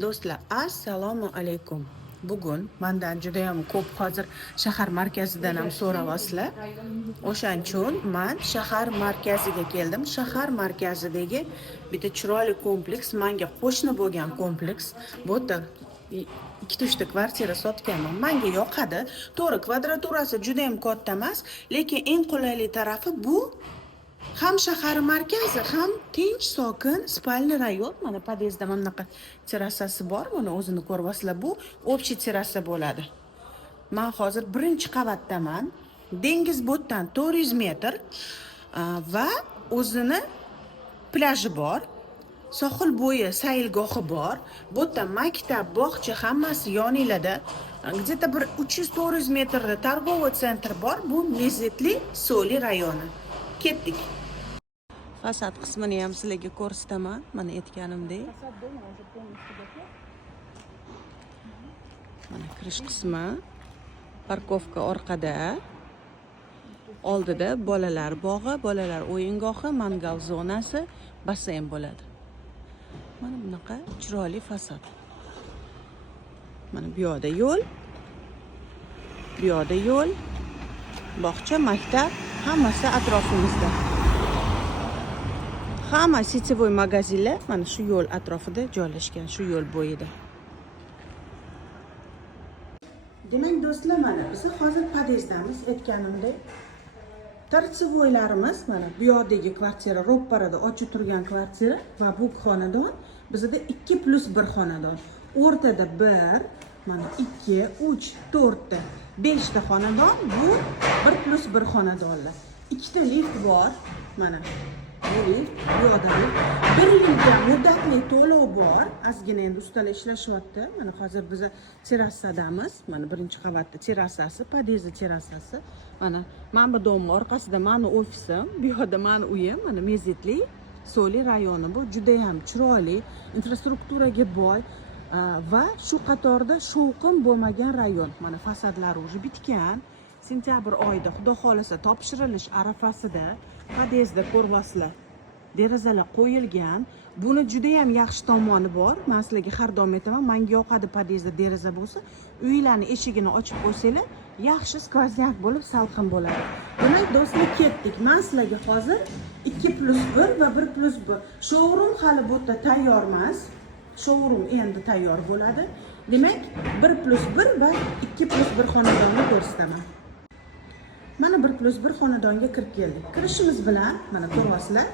Do'stlar, assalomu alaykum. Bugun mendan juda ham ko'p hozir shahar markazidan ham so'rayapsizlar. O'shaning uchun men shahar markaziga keldim. Shahar markazidagi bitta chiroyli kompleks, menga qo'shni bo'lgan kompleks. Bu yerda ikkita uchta kvartira sotganman. Menga yoqadi. To'g'ri, kvadraturasi juda ham katta emas, lekin eng qulayli tarafi bu ham shahar markazi, ham tinch, sokin, spalni rayon. Mana podyezdda mana bunaqa terrasasi bor. Buni o'zini ko'ryapsizlar. Bu общий terrasa bo'ladi. Men hozir birinchi qavatdaman. Dengiz bo'tdan 400 metr va o'zini plaji bor. Sohil bo'yi saylgohi bor. Bu yerda maktab, bog'cha hammasi yoniladi. Где-то bir 300-400 metrda торговый sentr bor. Bu Mezitli Soli rayoni. Ketdik. Fasad qismini ham sizlarga ko'rsataman. Mana aytganimdek. Mana kirish qismi, parkovka orqada. Oldida bolalar bog'i, bolalar o'yingohi, mangal zonasi, basseyn bo'ladi. Mana bunaqa chiroyli fasad. Mana bu yoqda yo'l. Bu yoqda yo'l. Bog'cha, maktab, hammasi atrofimizda. Hamma sitsevoy magazinlar mana shu yo'l atrofida joylashgan, shu yo'l bo'yida. Demak do'stlar, mana biz hozir podyezdamiz. Aytganimdek, tartsevoylarimiz mana bu yoqdagi kvartira, ro'pparada ochib turgan kvartira va bu xonadon bizda 2+1 xonadon. O'rtada 1, mana 2, 3, 4 ta, 5 ta xonadon, bu 1+1 xonadonlar. Ikkita lift bor, mana. Bu lift, bu yoqda bir yilga muddatli to'lov bor. Ozgina endi ustalar ishlashyapti. Mana hozir biz terrasadamiz. Mana birinchi qavatda terrasasi, podyezd terrasasi. Mana bu domni orqasida meni ofisim, bu yoqda meni uyim. Mana Mezitli Soli rayoni. Bu juda ham chiroyli, infrastrukturaga boy va shu qatorda shovqin bo'lmagan rayon. Mana fasadlari уже bitgan. Sentyabr oyida xudo xolasa topshirilish arafasida podyezdda ko'ryapsizlar. Derazalar qo'yilgan. Buni juda ham yaxshi tomoni bor. Men sizlarga har doim aytaman, menga yoqadi podyezdda deraza bo'lsa, uylarning eshigini ochib qo'ysanglar, yaxshi skvozyak bo'lib, salqin bo'ladi. Demak, do'stlar, ketdik. Men sizlarga hozir 2+1 va 1+1. Showroom hali bu yerda tayyor emas. Showroom endi tayyor bo'ladi. Demak, 1+1 va 2+1 xonadonni ko'rsataman. Mana 1+1 xonadonga kirib keldik. Kirishimiz bilan mana ko'ryapsizlar,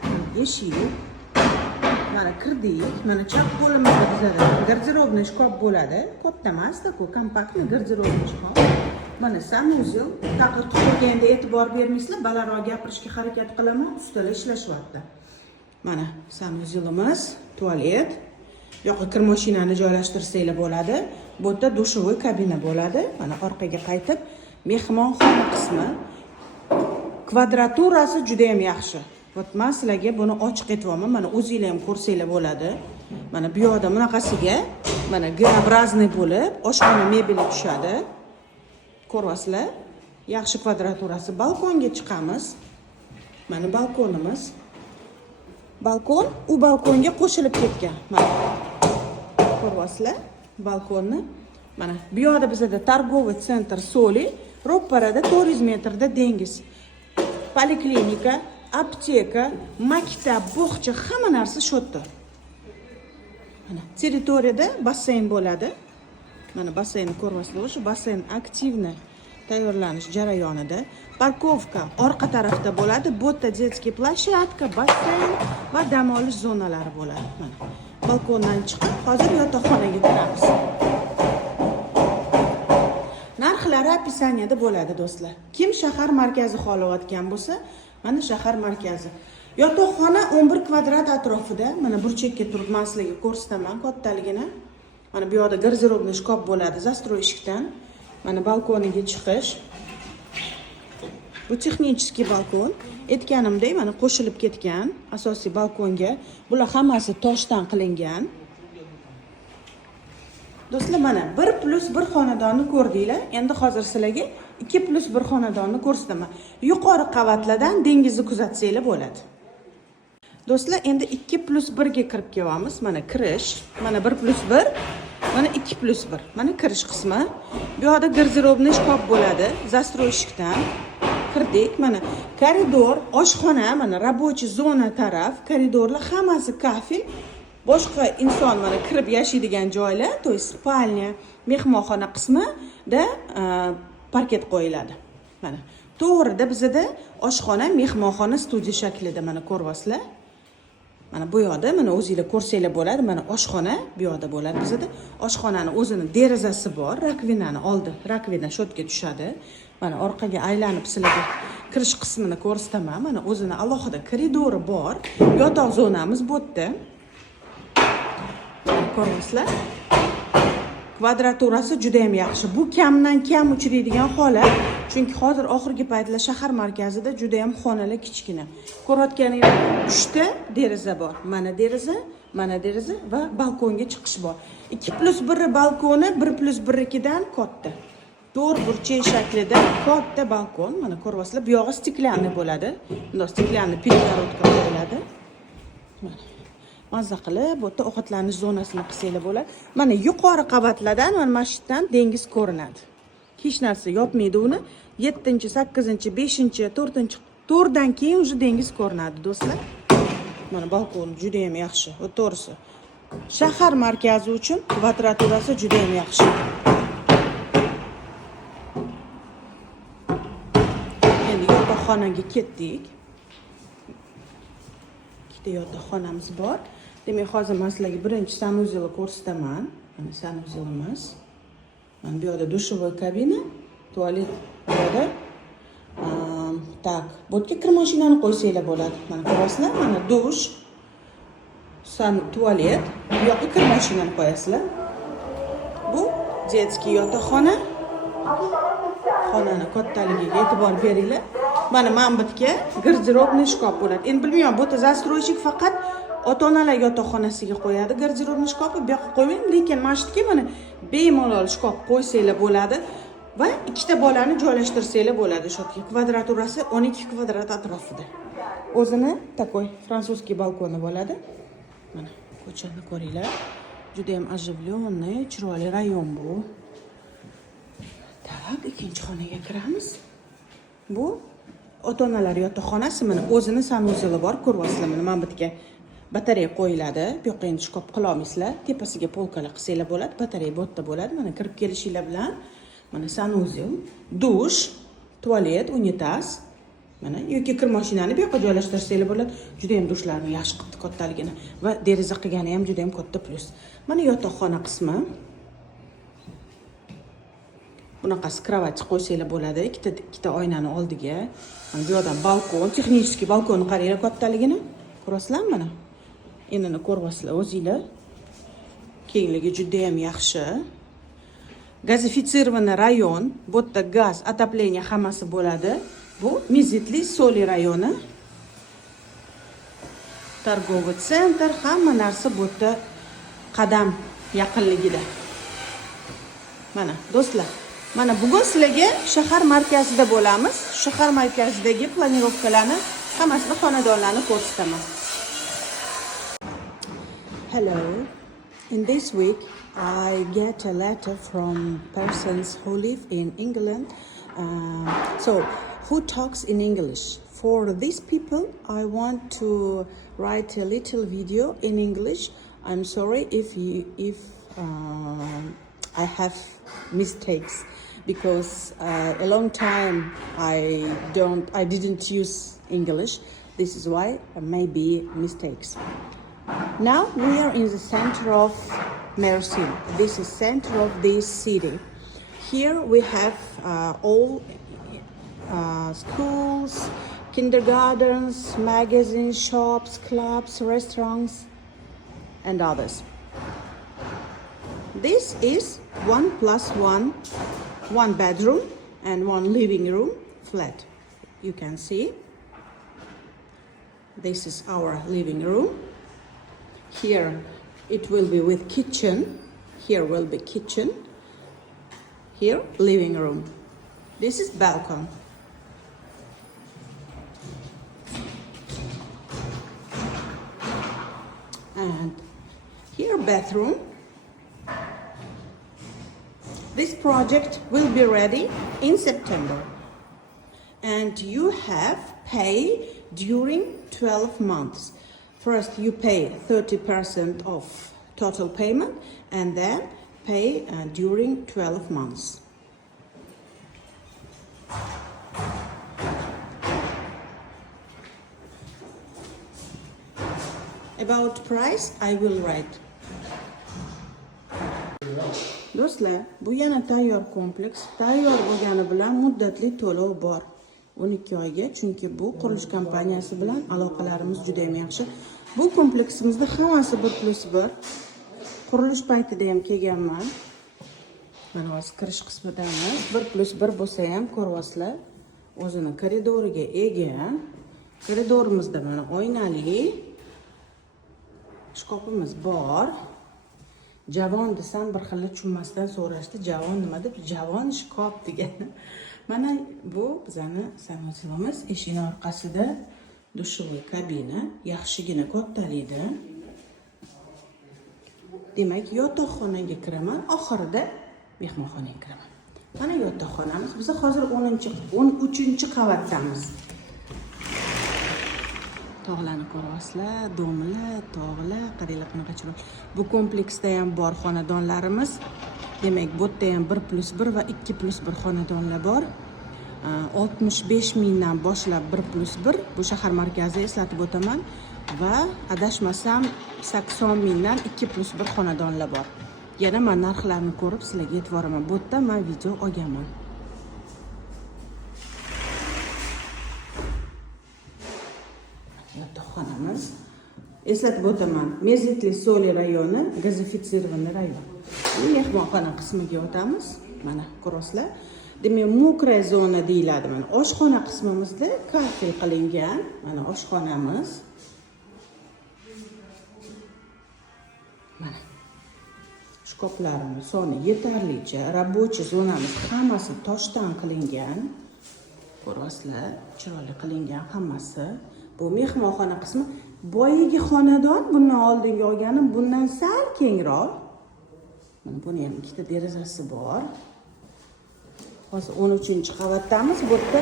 eshik. Mana kirdik. Mana chap qo'limizda bizada garderobniy shkaf bo'ladi. Katta emas, taku kompaktniy garderobniy shkaf. Mana sanuzel. Taqir tuqilganda e'tibor bermaysizlar, balandroq gapirishga harakat qilaman, ustalar ishlashyapti. Mana sanuzelimiz, tualet. Yo'qi kir mashinani joylashtirsanglar bo'ladi. Bu yerda dushovoy kabina bo'ladi. Mana orqaga qaytib, mehmonxona qismi. Kvadraturasi juda ham yaxshi. Vot men sizlarga buni ochiq aytibman. Mana o'zingizlar ham ko'rsanglar bo'ladi. Mana bu yoqda bunaqasiga, mana G-obrazniy bo'lib, oshxona mebeli tushadi. Ko'ryapsizlar? Yaxshi kvadraturasi. Balkonga chiqamiz. Mana balkonimiz. Balkon u balkonga qo'shilib ketgan. Mana ko'ryapsizlar? Balkonni. Mana bu yoqda bizda торговый sentr Soli, ro'pparada 400 metrda dengiz. Poliklinika, apteka, maktab, bog'cha, hamma narsa shu yerda. Mana territoriyada basseyn bo'ladi. Mana basseynni ko'ryapsizlar, shu basseyn aktivni tayyorlanish jarayonida. Parkovka orqa tarafda bo'ladi. Bu yerda детский площадка, basseyn va dam olish zonalari bo'ladi. Mana balkondan chiqib, hozir yotoqxonaga kiramiz. Narxlari opisaniyada bo'ladi do'stlar. Kim shahar markazi xohlayotgan bo'lsa, mana shahar markazi. Yotoqxona 11 kvadrat atrofida, mana burchakka turib men sizlarga ko'rsataman kattaligini. Mana bu yoqda garderobniy shkaf bo'ladi, zastroy eshikdan. Mana balkoniga chiqish. Bu texnический balkon. Aytganimdek, mana qo'shilib ketgan asosiy balkonga. Bular hammasi toshdan qilingan. Do'stlar, mana 1+1 xonadonni ko'rdinglar. Endi hozir sizlarga 2+1 xonadonni ko'rsataman. Yuqori qavatlardan dengizni kuzatsanglar bo'ladi. Do'stlar, endi 2 plus 1 ga kirib kelyapmiz. Mana kirish, mana 1 plus 1, mana 2 plus 1. Mana kirish qismi. Bu yerda garderobniy shkaf bo'ladi. Застройщикdan kirdik. Mana koridor, oshxona, mana рабочий zona taraf, koridorlar hammasi kafel. Boshqa inson mana kirib yashaydigan joylar, to есть spalnya, mehmonxona qismida parket qo'yiladi. Mana to'g'rida bizda oshxona, mehmonxona, studiya shaklida mana ko'ryapsizlar. Mana bu yoqda mana o'zingizlar ko'rsanglar bo'ladi. Mana oshxona bu yoqda bo'ladi bizda. Oshxonani o'zini derazasi bor, rakvinani oldi, rakvina shotga tushadi. Mana orqaga aylanib sizlarga kirish qismini ko'rsataman. Mana o'zini alohida koridori bor. Yotoq zonamiz bu yerda. Ko'ryapsizlar? Kvadraturasi juda ham yaxshi. Bu kamdan kam uchraydigan holat. Chunki hozir oxirgi paytlar shahar markazida juda ham xonalar kichkina. Ko'rayotganingiz 3 ta deraza bor. Mana deraza va balkonga chiqish bor. 2 plus 1 balkoni 1 plus 1 dan katta. To'rt burchak shaklida katta balkon. Mana ko'ryapsizlar, bu yog'i stiklanniy bo'ladi. Bunday stiklanniy перегородка qo'yiladi. Mana mazza qilib, bu yerda ovqatlanish zonasini qilsanglar bo'ladi. Mana yuqori qavatlardan va masjiddan dengiz ko'rinadi. Hech narsa yopmaydi uni. 7-chi, 8-chi, 5-chi, 4-chi, 4dan keyin уже dengiz ko'rinadi, do'stlar. Mana balkon juda ham yaxshi, to'g'risi. Shahar markazi uchun kvadraturasi juda ham yaxshi. Endi yotoqxonaga ketdik. Ikkita yotoqxonamiz bor. Demak, hozir men sizlarga birinchi sanuzelni ko'rsataman. Mana sanuzelimiz. Mana bu yerda dushovoy kabina, tualet bo'ladi. Tak, bu yerga kir mashinani qo'ysanglar bo'ladi. Mana ko'rasizlar, mana dush, tualet, bu yoqqa kir mashinani qo'yasizlar. Bu детский yotoqxona. Xonani kattaligiga e'tibor beringlar. Mana manbitga garderobniy shkaf bo'ladi. Endi bilmayman, bu yerda застройщик faqat ota-onalar yotoqxonasiga qo'yadi garderobniy shkafni, bu yoqqa qo'ymaydi, lekin masjidga mana bemalol shkaf qo'ysanglar bo'ladi va ikkita bolani joylashtirsanglar bo'ladi. Shotga kvadraturasi 12 kvadrat atrofida. O'zini takoy frantsuzskiy balkoni bo'ladi. Mana ko'chani ko'ringlar. Juda ham оживленный, chiroyli rayon bu. Tak, ikkinchi xonaga kiramiz. Bu ota-onalar yotoqxonasi, mana o'zini sanuzeli bor, ko'ryapsizlar. Mana bu yerga batareya qo'yiladi. Bu yoqqa endi shkaf qila olmaysizlar. Tepasiga polkalar qilsanglar bo'ladi. Batareya bu yerda bo'ladi. Mana kirib kelishinglar bilan mana sanuzel, dush, tualet, unitaz. Mana yoki kir mashinani bu yoqqa joylashtirsanglar bo'ladi. Juda ham dushlarni yaxshi qilibdi kattaligini va deraza qilgani ham juda ham katta plus. Mana yotoqxona qismi. Bunaqasi kravati qo'ysanglar bo'ladi. Ikkita oynani oldiga. Mana bu yerdan balkon, texnический balkonni qaranglar kattaligini. Ko'rasizlarmi mana? Enini ko'ryapsizlar o'zingizlar. Kengligi juda ham yaxshi. Gazifitsirованный rayon, bu yerda gaz, отопление hammasi bo'ladi. Bu Mezitli Soli rayoni. Торговый центр, hamma narsa bu yerda qadam yaqinligida. Mana do'stlar, mana bugun sizlarga shahar markazida bo'lamiz. Shahar markazidagi planirovkalarni hammasini xonadonlarni ko'rsataman. Hello. In this week I get a letter from persons who live in England. So who talks in English? For these people I want to write a little video in English. I'm sorry if I have mistakes, because a long time I didn't use English. This is why maybe mistakes. Now we are in the center of Mersin. This is center of this city. Here we have all schools, kindergartens, magazines, shops, clubs, restaurants, and others. This is 1+1, one bedroom and one living room flat. You can see. This is our living room. Here it will be with kitchen. Here will be kitchen. Here living room. This is balcony. And here bathroom. This project will be ready in September. And you have pay during 12 months. First you pay 30% of total payment and then pay during 12 months. About price I will write. Do'stlar, bu yana tayyor kompleks. Tayyor bo'lgani bilan muddatli to'lov bor. 12 oyga, chunki bu qurilish kompaniyasi bilan aloqalarimiz juda ham yaxshi. Bu kompleksimizda hammasi 1+1. Qurilish paytida ham kelganman. Mana hozir kirish qismidamiz. 1+1 bo'lsa ham ko'ryapsizlar, o'zini koridoriga ega. Koridorimizda mana oynali shkafimiz bor. Javon desam bir xil tushunmasdan so'rashdi. Javon nima deb? Javon shkaf degan. Mana bu bizning samolyotimiz. Eshik orqasida dushovoy kabina, yaxshigina kattalikda. Demak, yotoqxonaga kiraman, oxirida mehmonxonaga kiraman. Mana yotoqxonamiz. Biz hozir 13-qavatdamiz. Tog'larni ko'ryapsizlar, domlar, tog'lar, qaranglar qanaqa chiroyli. Bu kompleksda ham bor xonadonlarimiz. Demak, bu yerda ham 1+1 va 2+1 xonadonlar bor. 65 mingdan boshlab 1+1 bu shahar markazida eslatib o'taman va adashmasam 80 mingdan 2+1 xonadonlar bor. Yana men narxlarni ko'rib sizlarga aytib boraman. Bu yerda men video olganman. Yotoqxonamiz. Eslatib o'taman. Mezitli Soli rayoni, gazifitsirованный rayon. Bu mehmonxona qismiga o'tamiz. Mana ko'rasizlar. Demak, mokraya zona deyiladi. Mana oshxona qismimizda kartel qilingan. Mana oshxonamiz. Mana shkaflarimiz soni yetarlicha, rabochiy zonamiz hammasi toshdan qilingan. Ko'rasizlar, chiroyli qilingan hammasi. Bu mehmonxona qismi. Boyagi xonadon bundan oldingi olganim bundan sal kengroq. Mana buni ham ikkita derazasi bor. Hozir 13-qavatdamiz. Bu yerda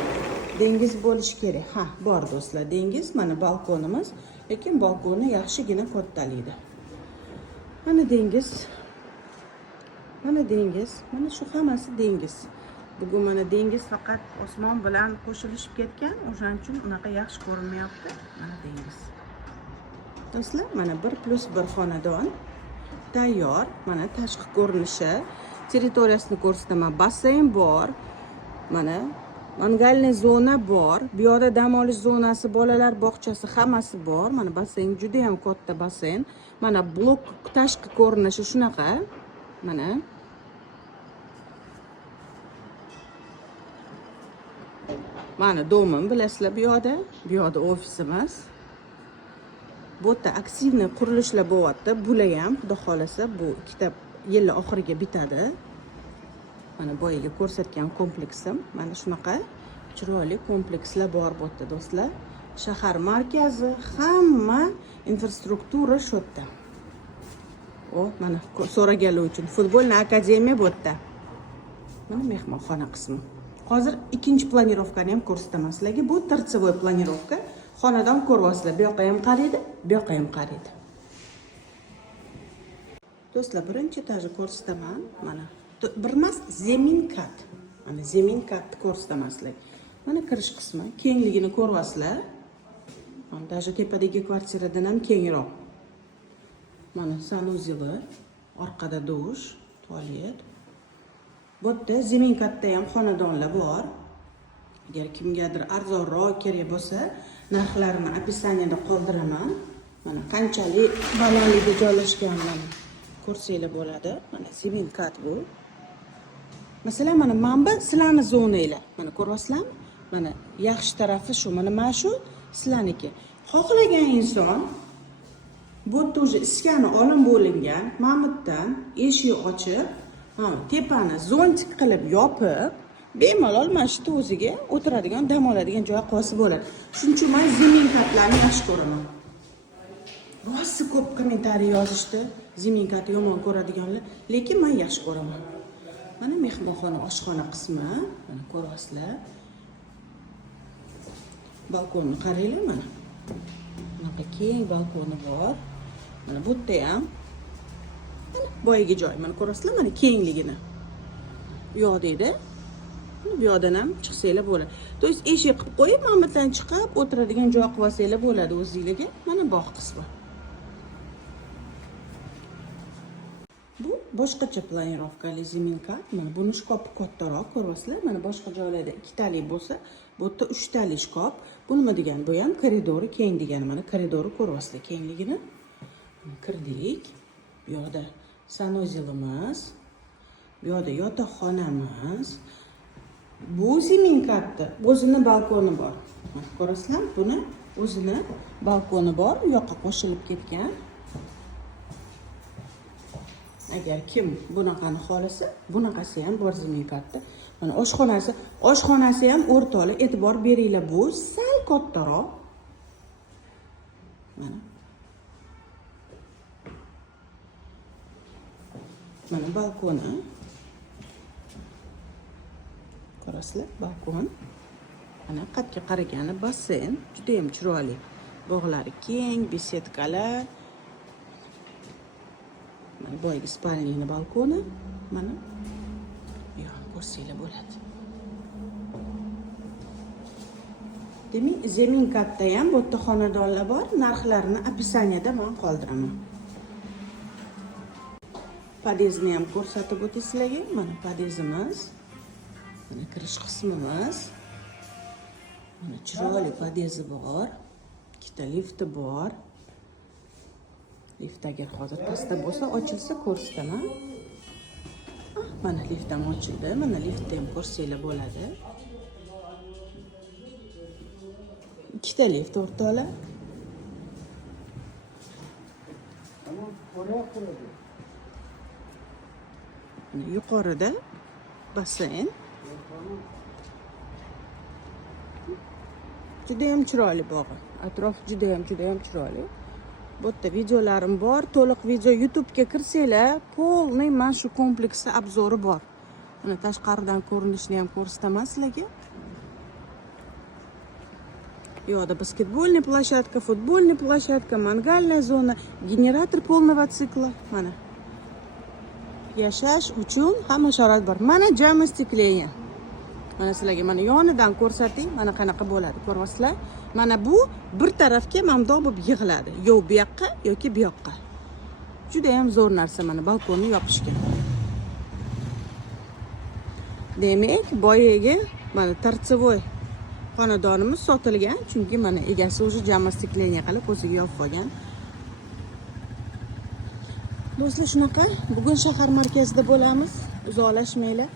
dengiz bo'lishi kerak. Ha, bor do'stlar, dengiz. Mana balkonimiz, lekin balkoni yaxshigina kattalikda. Mana dengiz. Mana dengiz. Mana shu hammasi dengiz. Bugun mana dengiz faqat osmon bilan qo'shilishib ketgan, o'shaning uchun unaqa yaxshi ko'rinmayapti. Mana dengiz. Do'stlar, mana 1+1 xonadon tayyor. Mana tashqi ko'rinishi, territoriyasini ko'rsataman. Basseyn bor. Mana mangalniy zona bor. Bu yerda dam olish zonasi, bolalar bog'chasi hammasi bor. Mana basseyn juda ham katta basseyn. Mana blok tashqi ko'rinishi shunaqa. Mana Mana domim bilasizlar bu yerda. Bu yerda ofisimiz. Bu yerda aktivniy qurilishlar bo'lyapti. Bular ham xudo xolasa bu ikkita yil oxiriga bitadi. Mana boyaga ko'rsatgan kompleksim. Mana shunaqa chiroyli komplekslar bor bu yerda do'stlar. Shahar markazi, hamma infrastruktura shu yerda. Mana so'raganlar uchun futbolni akademiya bu yerda. Mana mehmonxona qismi. Hozir ikkinchi planirovkani ham ko'rsataman sizlarga. Bu торцевой planirovka. Xonadon ko'ryapsizlar. Bu yoqqa ham qaraydi, bu yoqqa ham qaraydi. Do'stlar, birinchi etajni ko'rsataman. Mana birmas zemin kat. Mana zemin katni ko'rsataman sizlarga. Mana kirish qismi, kengligini ko'ryapsizlar. Mana даже tepadagi kvartiradan ham kengroq. Mana sanuzeli, orqada dush, tualet. Bu yerda zemin katda ham xonadonlar bor. Agar kimgadir arzonroq kerak bo'lsa, narxlarini opisaniyada qoldiraman. Mana qanchalik balandlikda joylashganini ko'rsanglar bo'ladi. Mana zemin kat bu. Masalan, mana sizlarning zonanglar. Mana ko'ryapsizlarmi? Mana yaxshi tarafi shu. Mana shu sizlarniki. Xohlagan inson bu yerda o'zi iskani olib bo'lingan. Mamutdan eshik ochib, tepani zontik qilib yopib, bemalol mana shu o'ziga o'tiradigan, dam oladigan joy qolsa bo'ladi. Shuning uchun men zemin katlarni yaxshi ko'raman. rosa ko'p kommentariy yozishdi. Zeminkani yomon ko'radiganlar, lekin men yaxshi ko'raman. Mana mehmonxona, oshxona qismi, mana ko'rasizlar. Balkonni qaranglar mana. Bunaqa keng balkoni bor. Mana bu yerda ham mana boyagi joy. Mana ko'rasizlar, mana kengligini. Bu yoqda edi. Bu yoqdan ham chiqsanglar bo'ladi. To есть eshik qilib qo'yib, mana bu yerdan chiqib o'tiradigan joy qilib olsanglar bo'ladi o'zingizga. Mana bog' qismi. Bu boshqacha planirovkali zeminka. Mana buni shkopi kattaroq ko'rasizlar. Mana boshqa joylarda ikkitalik bo'lsa, bu yerda uchtalik shkop. Bu nima degani? Bu ham koridori keng degani. Mana koridori ko'rasizlar kengligini. Kirdik. Bu yoqda sanozelimiz. Bu yoqda yotoqxonamiz. Bu zeminkatni o'zini balkoni bor. Mana ko'rasizlar, buni o'zini balkoni bor. Bu yoqqa qo'shilib ketgan. Agar kim bunaqani xolasa, bunaqasi ham bor zeminkatda. Mana oshxonasi ham o'rtoqli, e'tibor beringlar, bu sal kattaroq. Mana. Mana balkoni. Ko'rasizlar, balkon. Mana qatga qaragani basseyn, juda ham chiroyli. Bog'lari keng, besetkalar. Mana boyagi spalniyni balkoni. Mana. Yo'q, ko'rsanglar bo'ladi. Demak, zeminkatda ham bu yerda xonadonlar bor. Narxlarini opisaniyada men qoldiraman. Podyezni ham ko'rsatib o'tay sizlarga. Mana podyezimiz. Mana kirish qismimiz. Mana chiroyli podyezi bor. Ikkita lifti bor. Lift agar hozir pastda bo'lsa, ochilsa ko'rsataman. Mana lift ham ochildi. Mana liftni ham ko'rsanglar bo'ladi. Ikkita lift o'rtoqlar. Yuqorida basseyn. Juda ham chiroyli bog'i. Atrof juda ham chiroyli. Bu yerda videolarim bor. To'liq video YouTube'ga kirsanglar, polniy mana shu kompleksda obzori bor. Mana tashqaridan ko'rinishini ham ko'rsataman sizlarga. Bu yoqda basketbolniy plashatka, futbolniy plashatka, mangalniy zona, generator polного cikla. Mana. Yashash uchun hamma sharoit bor. Mana jami stekleniya. Mana sizlarga mana yonidan ko'rsating, mana qanaqa bo'ladi, ko'ryapsizlar? Mana bu bir tarafga mamdoq bo'lib yig'iladi. Yo bu yoqqa yoki bu yoqqa. Juda ham zo'r narsa mana balkonni yopishgan. Demak, boyagi mana tartsevoy xonadonimiz sotilgan, chunki mana egasi o'zi jami stekleniya qilib o'ziga yopib olgan. Do'stlar, shunaqa. Bugun shahar markazida bo'lamiz. Uzoqlashmanglar.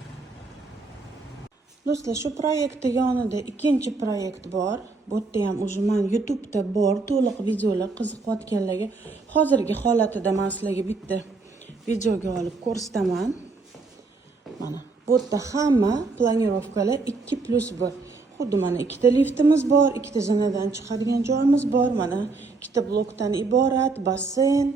Do'stlar, shu proyektning yonida ikkinchi proyekt bor. Bu yerda ham o'zi men YouTube'da bor, to'liq videolar qiziqayotganlarga hozirgi holatida men sizlarga bitta videoga olib ko'rsataman. Mana bu yerda hamma planirovkalar 2+1. Xuddi mana ikkita liftimiz bor, ikkita zinadan chiqadigan joyimiz bor. Mana ikkita blokdan iborat basseyn,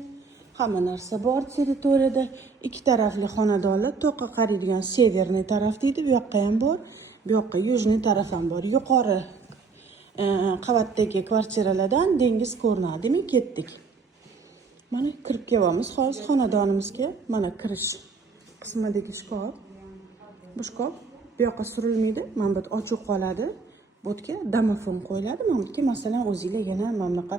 hamma narsa bor territoriyada. Ikki tarafli xonadonlar, to'qqa qaraydigan severniy taraf deydi, bu yoqqa ham bor. Bu yoqqa yujniy taraf ham bor. Yuqori qavatdagi kvartiralardan dengiz ko'rinadi. Demak, ketdik. Mana kirib kelyapmiz hozir xonadonimizga. Mana kirish qismidagi shkop. Bu shkop bu yoqqa surilmaydi. Mana bu ochiq qoladi. Bu yerga domofon qo'yiladi. Mana bu yerga masalan o'zingizlar yana mana bunaqa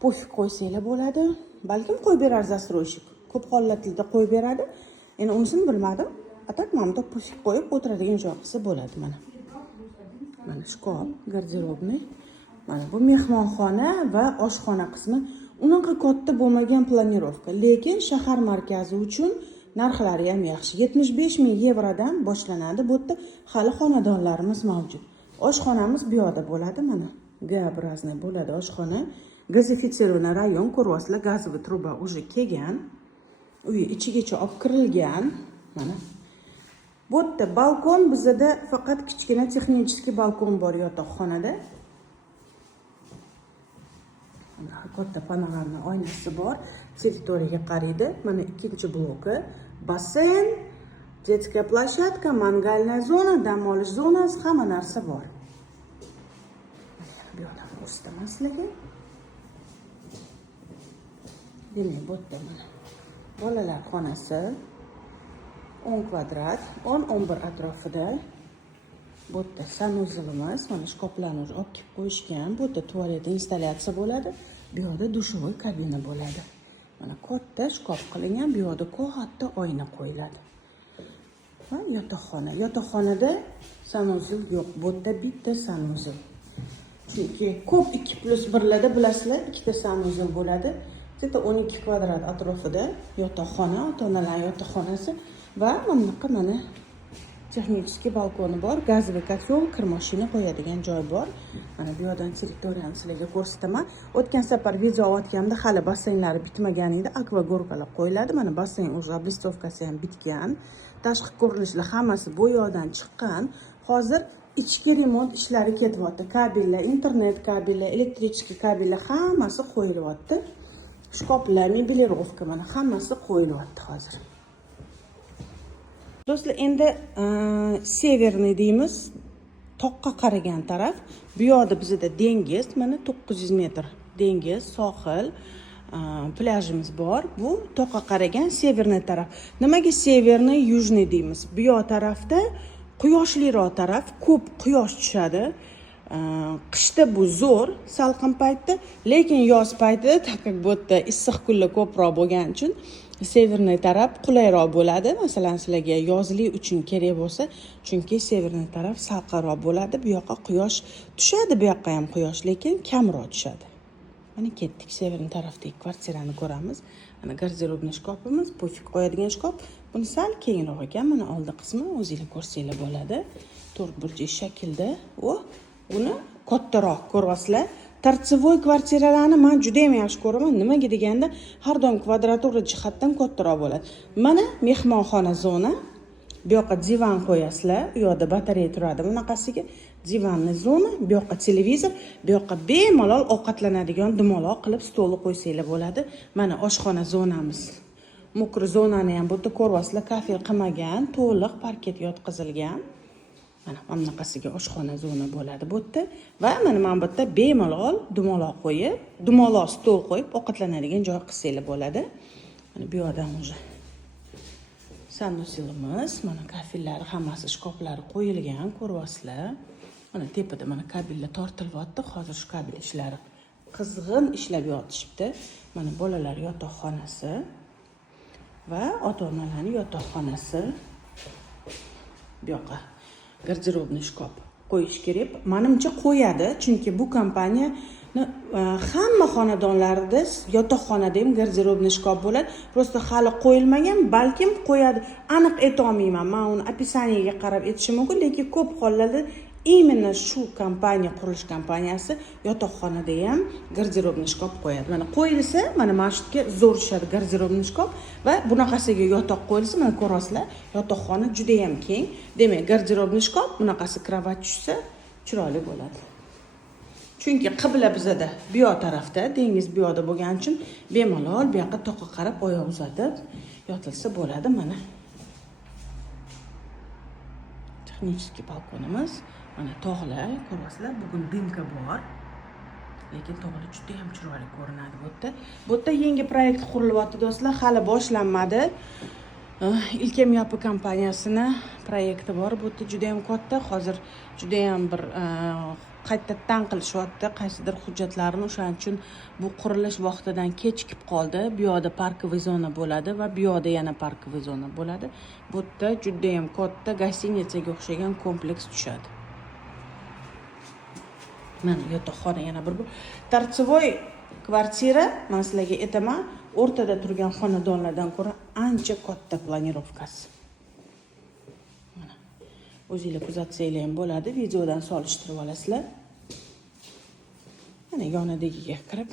pufik qo'ysanglar bo'ladi. Balkim qo'yib berar застройщик. Ko'p hollarda qo'yib beradi. Endi unisini bilmadim. Atak mana bu pufik qo'yib o'tiradigan joy qilsa bo'ladi mana. Mana shkop, garderobniy. Mana bu mehmonxona va oshxona qismi. Unaqa katta bo'lmagan planirovka, lekin shahar markazi uchun narxlari ham yaxshi. 75 ming yevrodan boshlanadi. Bu yerda hali xonadonlarimiz mavjud. Oshxonamiz bu yoqda bo'ladi mana. G-образный bo'ladi oshxona. Gazifitsirованный rayon, ko'ryapsizlar, gazoviy truba уже kelgan. Uy ichigacha olib kirilgan. Mana. Bu yerda balkon, bizda faqat kichkina texnik balkon bor yotoqxonada. Mana katta panoramli oynasi bor. Territoriyaga qaraydi. Mana ikkinchi bloki. Basseyn, детская площадка, mangalная zona, dam olish zonasi, hamma narsa bor. Bu yoqdan ko'rsataman sizlarga. Demak, bu yerda mana bolalar xonasi 10 kvadrat, 10-11 atrofida. Bu yerda sanuzilimiz, mana shkoplarni olib kelib qo'yishgan. Bu yerda tualet installyatsiya bo'ladi. Bu yoqda dushovoy kabina bo'ladi. Mana katta shkop qilingan, bu yoqda katta oyna qo'yiladi. Va yotoqxona. Yotoqxonada sanuzil yo'q. Bu yerda bitta sanuzil. Chunki ko'p 2+1larda bilasizlar, ikkita sanuzil bo'ladi. Bitta 12 kvadrat atrofida yotoqxona, ota-onalar yotoqxonasi va mana texnik balkoni bor, gazli kotel, kir mashina qo'yadigan joy bor. Mana bu yoqdan territoriyani sizlarga ko'rsataman. O'tgan safar video otganimda hali basseynlari bitmagan edi, akvagorkalar qo'yiladi. Mana basseyn o'zi oblistovkasi ham bitgan. Tashqi ko'rinishlar hammasi bo'yoqdan chiqqan. Hozir ichki remont ishlari ketyapti. Kabellar, internet kabellar, elektrichka kabellar hammasi qo'yilyapti. Shkoplar, meblirovka mana hammasi qo'yilyapti hozir. Do'stlar, endi severniy deymiz, toqqa qaragan taraf. Bu yoqda bizda dengiz, mana 900 metr dengiz, sohil, plyajimiz bor. Bu toqqa qaragan severniy taraf. Nimaga severniy, yujniy deymiz? Bu yoq tarafda quyoshliroq taraf, ko'p quyosh tushadi. Qishda bu zo'r, salqin paytda, lekin yoz paytida, tak bu yerda issiq kunlar ko'proq bo'lgani uchun severniy taraf qulayroq bo'ladi. Masalan, sizlarga yozlik uchun kerak bo'lsa, chunki severniy taraf salqinroq bo'ladi. Bu yoqqa quyosh tushadi, bu yoqqa ham quyosh, lekin kamroq tushadi. Mana ketdik, severniy tarafdagi kvartirani ko'ramiz. Mana garderobniy shkopimiz, pufik qo'yadigan shkop. Buni sal kengroq ekan, mana oldi qismi o'zingizlar ko'rsanglar bo'ladi. To'rt burchak shaklda. Buni kattaroq ko'ryapsizlar. Tartsevoy kvartiralarni men juda ham yaxshi ko'raman. Nimaga deganda, har doim kvadratura jihatdan kattaroq bo'ladi. Mana mehmonxona zona. Bu yoqqa divan qo'yasizlar. Bu yoqda batareya turadi. Bunaqasiga divanli zona, bu yoqqa televizor, bu yoqqa bemalol ovqatlanadigan dumaloq qilib stolni qo'ysanglar bo'ladi. Mana oshxona zonamiz. Mokr zonani ham bu yerda ko'ryapsizlar, kafel qilmagan, to'liq parket yotqizilgan. Mana bunaqasiga oshxona zona bo'ladi bu yerda va mana bu yerda bemalol dumaloq qo'yib, dumaloq stol qo'yib ovqatlanadigan joy qilsanglar bo'ladi. Mana bu yoqdan уже sanuzilimiz, mana kafellari hammasi shkoplari qo'yilgan, ko'ryapsizlar. Mana tepada mana kabellar tortilyapti. Hozir shu kabel ishlari qizg'in ishlab yotishibdi. Mana bolalar yotoqxonasi va ota-onalarning yotoqxonasi. Bu yoqqa garderobniy shkop qo'yish kerak. Menimcha qo'yadi, chunki bu kompaniya hamma xonadonlarida yotoqxonada ham garderobniy shkop bo'ladi. Prosta hali qo'yilmagan, balkim qo'yadi. Aniq ayta olmayman. Men uni описаниеga qarab aytishim mumkin, lekin ko'p hollarda именно shu kompaniya, qurilish kompaniyasi yotoqxonada ham garderobniy shkop qo'yadi. Mana qo'yilsa, mana mashitga zo'r tushadi garderobniy shkop va bunaqasiga yotoq qo'yilsa, mana ko'rasizlar, yotoqxona juda ham keng. Demak, garderobniy shkop bunaqasi kravat tushsa, chiroyli bo'ladi. Chunki qibla bizada bu yoq tarafda, dengiz bu yoqda bo'lgani uchun bemalol bu yoqqa toqqa qarab oyoq uzatib yotilsa bo'ladi. Mana texnik balkonimiz. Mana tog'lar, ko'rasizlar, bugun dimka bor. Lekin tog'lar juda ham chiroyli ko'rinadi bu yerda. Bu yerda yangi proyekt qurilyapti do'stlar, hali boshlanmadi. Ilkem Yapı kompaniyasini proyekti bor. Bu yerda juda ham katta. Hozir juda ham bir qaytadan qilishyapti, qaysidir hujjatlarni, o'shaning uchun bu qurilish vaqtidan kechikib qoldi. Bu yoqda parkoviy zona bo'ladi va bu yoqda yana parkoviy zona bo'ladi. Bu yerda juda ham katta gostinitsaga o'xshagan kompleks tushadi. Mana yotoqxona yana bir tartsevoy kvartira, men sizlarga aytaman, o'rtada turgan xonadonlardan ko'ra ancha katta planirovkasi. Mana o'zingizlar kuzatsanglar ham bo'ladi, videodan solishtirib olasizlar. Mana yonidagiga kirib